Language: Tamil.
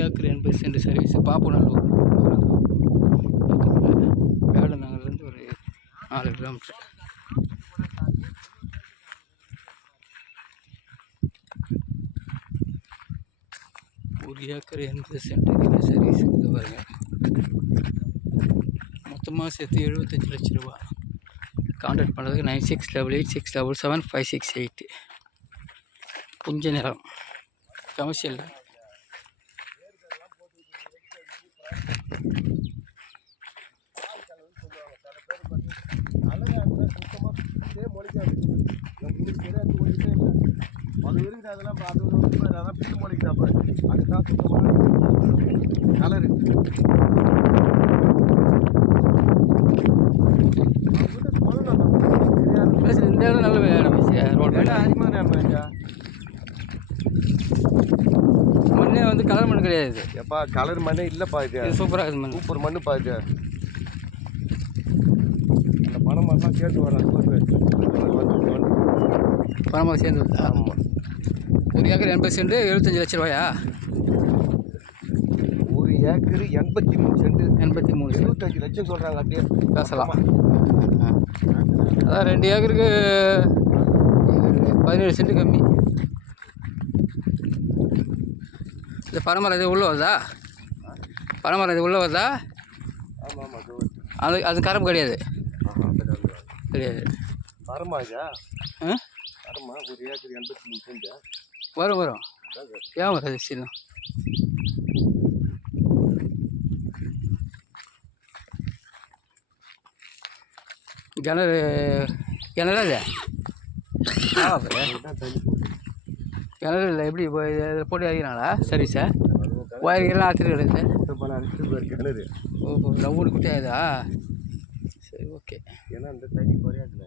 ஏக்கர் 80 சென்ட் சர்வீஸ் பாப்பநல்லூர் பக்கத்தில் வேடநகர்லேருந்து ஒரு 4 கிலோமீட்டர். ஒரு ஏக்கர் 80 சென்ட்டுக்கு சர்வீஸ் இது பாருங்க. மொத்தமாக சேர்த்து 75 லட்ச ரூபா. கான்டாக்ட் பண்ணுறதுக்கு 9688677568. புஞ்ச நிலம் கமர்ஷியல். அதெல்லாம் பிடிக்க முடிக்கிறப்ப அதுதான் சுத்தமான கலரு. இந்த இடம் நல்ல ரோடு மண்ணே வந்து கலர் மண் கிடையாது. எப்பா கலர் மண்ணே இல்லைப்பா. இது சூப்பராக இருக்குது மண். சூப்பர் மண்ணுப்பா. இது அந்த பணம் மாதிரிலாம் கேட்டு வரேன். பணமாக சேர்ந்து வருதா? ஆமாம். ஒரு ஏக்கர் 80 சென்ட் 75 லட்ச ரூபாயா? ஒரு ஏக்கர் 83 சென்ட் 83 75 லட்சம் சொல்கிறாங்க. அப்படியே பேசலாம். அதான் 2 ஏக்கருக்கு 17 சென்ட் கம்மி. இந்த பனைமரம் இது உள்ளே வருதா? பனைமரம் இது உள்ளே வருதா? ஆமாம் ஆமாம். அது கரம்பு கிடையாது. கிடையாது. வரமா இதா? வரமா ஒரு ஏக்கர் 83 சென்ட் வரும் வரும். ஏன் வராது? சரி கிணறு கிணறு அது கிணறு இல்லை. எப்படி போட்டு அறிகிறாங்களா சர்வீஸை? ஒயர்லாம் ஆத்திரி கிடக்குது. கிணறு ஓஹோ ரவுண்டு குட்டியாகுதா? சரி ஓகே. ஏன்னா அந்த தண்ணி குறையாதுல.